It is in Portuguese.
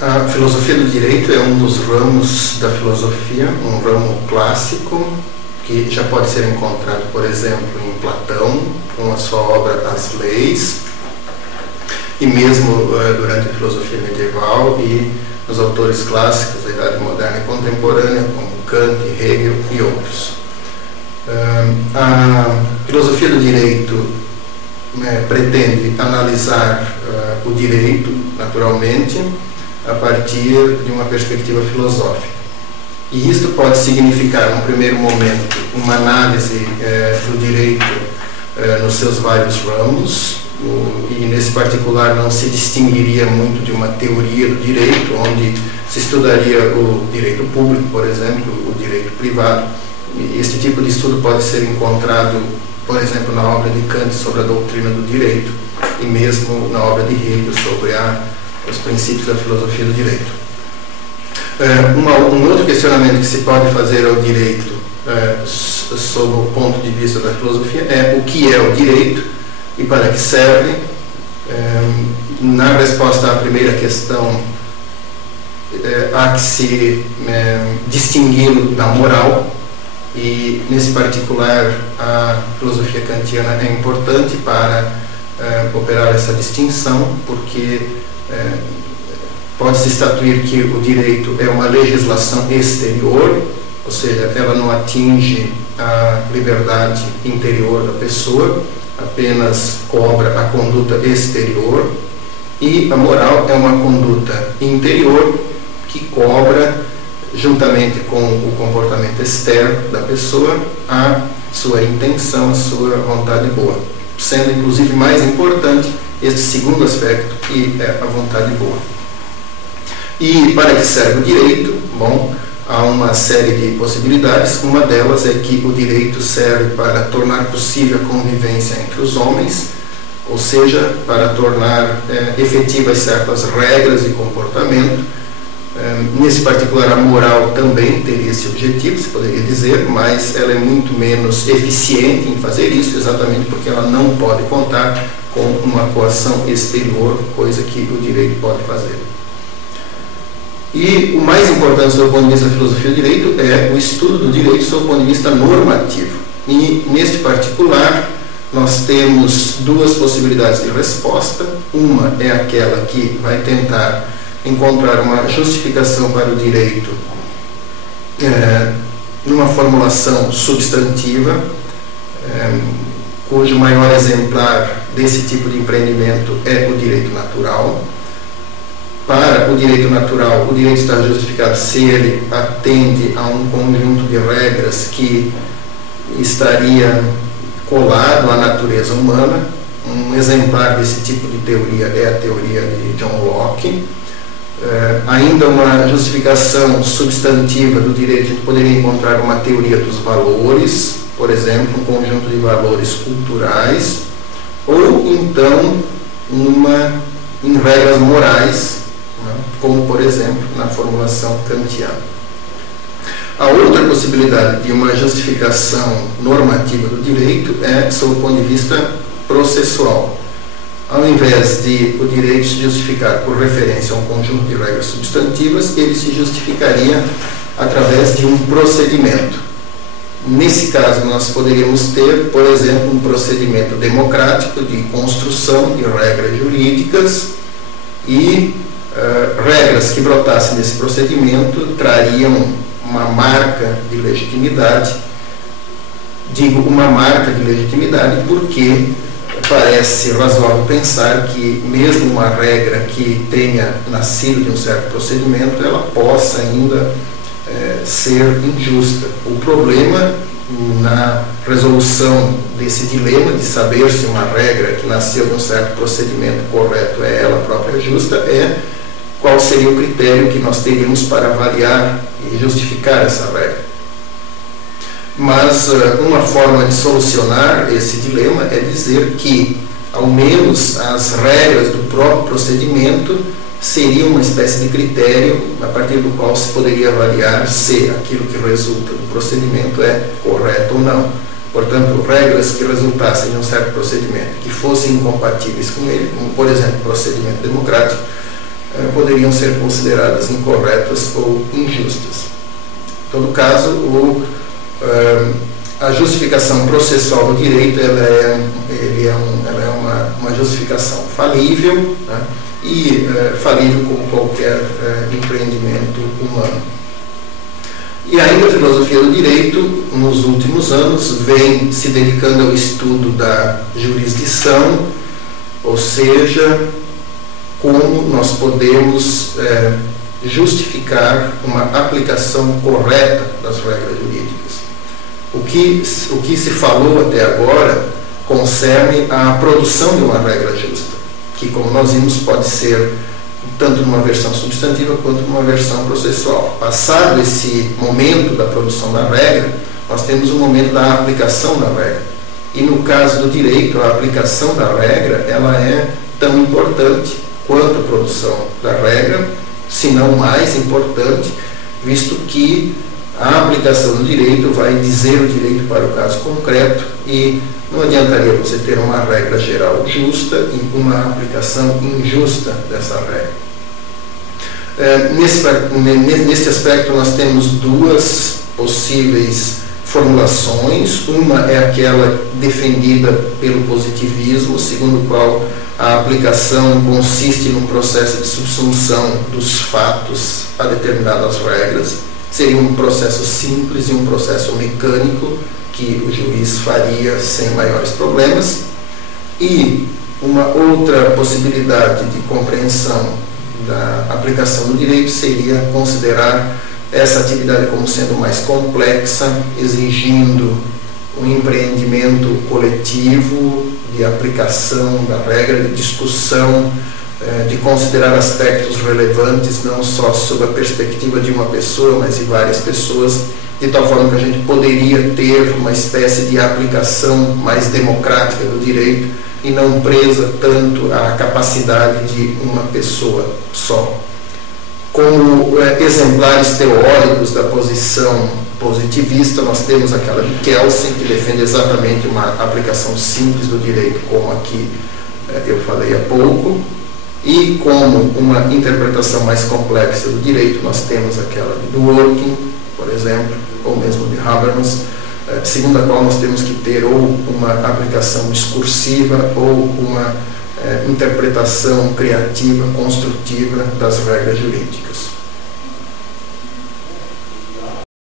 A filosofia do direito é um dos ramos da filosofia, um ramo clássico, que já pode ser encontrado, por exemplo, em Platão, com a sua obra As Leis, e mesmo durante a filosofia medieval e nos autores clássicos da Idade Moderna e Contemporânea, como Kant, Hegel e outros. A filosofia do direito pretende analisar o direito, naturalmente, a partir de uma perspectiva filosófica. E isto pode significar, num primeiro momento, uma análise do direito nos seus vários ramos, e nesse particular não se distinguiria muito de uma teoria do direito, onde se estudaria o direito público, por exemplo, o direito privado. E este tipo de estudo pode ser encontrado, por exemplo, na obra de Kant sobre a doutrina do direito, e mesmo na obra de Hegel sobre os princípios da filosofia do direito. Um outro questionamento que se pode fazer ao direito, sob o ponto de vista da filosofia, é o que é o direito e para que serve. Na resposta à primeira questão, há que se distingui-lo da moral, e nesse particular a filosofia kantiana é importante para operar essa distinção, porque pode-se estatuir que o direito é uma legislação exterior, ou seja, ela não atinge a liberdade interior da pessoa, apenas cobra a conduta exterior, e a moral é uma conduta interior que cobra, juntamente com o comportamento externo da pessoa, a sua intenção, a sua vontade boa, sendo inclusive mais importante este segundo aspecto, que é a vontade boa. E para que serve o direito? Bom, há uma série de possibilidades. Uma delas é que o direito serve para tornar possível a convivência entre os homens, ou seja, para tornar efetivas certas regras de comportamento. Nesse particular, a moral também teria esse objetivo, se poderia dizer, mas ela é muito menos eficiente em fazer isso, exatamente porque ela não pode contar com uma coação exterior, coisa que o direito pode fazer. E o mais importante sob o ponto de vista da filosofia do direito é o estudo do direito sob o ponto de vista normativo. E, neste particular, nós temos duas possibilidades de resposta. Uma é aquela que vai tentar encontrar uma justificação para o direito numa formulação substantiva, cujo maior exemplar desse tipo de empreendimento é o direito natural. Para o direito natural, o direito está justificado se ele atende a um conjunto de regras que estaria colado à natureza humana. Um exemplar desse tipo de teoria é a teoria de John Locke. Ainda uma justificação substantiva do direito, a gente poderia encontrar uma teoria dos valores, por exemplo, um conjunto de valores culturais, ou então em regras morais, como, por exemplo, na formulação kantiana. A outra possibilidade de uma justificação normativa do direito é sob o ponto de vista processual. Ao invés de o direito se justificar por referência a um conjunto de regras substantivas, ele se justificaria através de um procedimento. Nesse caso, nós poderíamos ter, por exemplo, um procedimento democrático de construção de regras jurídicas, e regras que brotassem desse procedimento trariam uma marca de legitimidade. Digo uma marca de legitimidade porque parece razoável pensar que mesmo uma regra que tenha nascido de um certo procedimento, ela possa ainda ser injusta. O problema na resolução desse dilema de saber se uma regra que nasceu de um certo procedimento correto é ela própria justa é qual seria o critério que nós teríamos para avaliar e justificar essa regra. Mas uma forma de solucionar esse dilema é dizer que, ao menos, as regras do próprio procedimento seriam uma espécie de critério a partir do qual se poderia avaliar se aquilo que resulta do procedimento é correto ou não. Portanto, regras que resultassem de um certo procedimento que fossem incompatíveis com ele, como, por exemplo, o procedimento democrático, poderiam ser consideradas incorretas ou injustas. Em todo caso, a justificação processual do direito ela é uma justificação falível, né? E falível como qualquer empreendimento humano. E ainda a filosofia do direito, nos últimos anos, vem se dedicando ao estudo da jurisdição, ou seja, como nós podemos justificar uma aplicação correta das regras jurídicas. O que se falou até agora concerne a produção de uma regra justa, que, como nós vimos, pode ser tanto numa versão substantiva quanto numa versão processual. Passado esse momento da produção da regra, nós temos o momento da aplicação da regra. E no caso do direito, a aplicação da regra ela é tão importante quanto a produção da regra, se não mais importante, visto que a aplicação do direito vai dizer o direito para o caso concreto e não adiantaria você ter uma regra geral justa e uma aplicação injusta dessa regra. Nesse aspecto, nós temos duas possíveis formulações. Uma é aquela defendida pelo positivismo, segundo o qual a aplicação consiste num processo de subsunção dos fatos a determinadas regras. Seria um processo simples e um processo mecânico que o juiz faria sem maiores problemas. E uma outra possibilidade de compreensão da aplicação do direito seria considerar essa atividade como sendo mais complexa, exigindo um empreendimento coletivo de aplicação da regra, de discussão, de considerar aspectos relevantes, não só sob a perspectiva de uma pessoa, mas de várias pessoas, de tal forma que a gente poderia ter uma espécie de aplicação mais democrática do direito e não presa tanto à capacidade de uma pessoa só. Como exemplares teóricos da posição positivista, nós temos aquela de Kelsen, que defende exatamente uma aplicação simples do direito, como aqui eu falei há pouco, e como uma interpretação mais complexa do direito, nós temos aquela de Dworkin, por exemplo, ou mesmo de Habermas, segundo a qual nós temos que ter ou uma aplicação discursiva ou uma interpretação criativa, construtiva das regras jurídicas.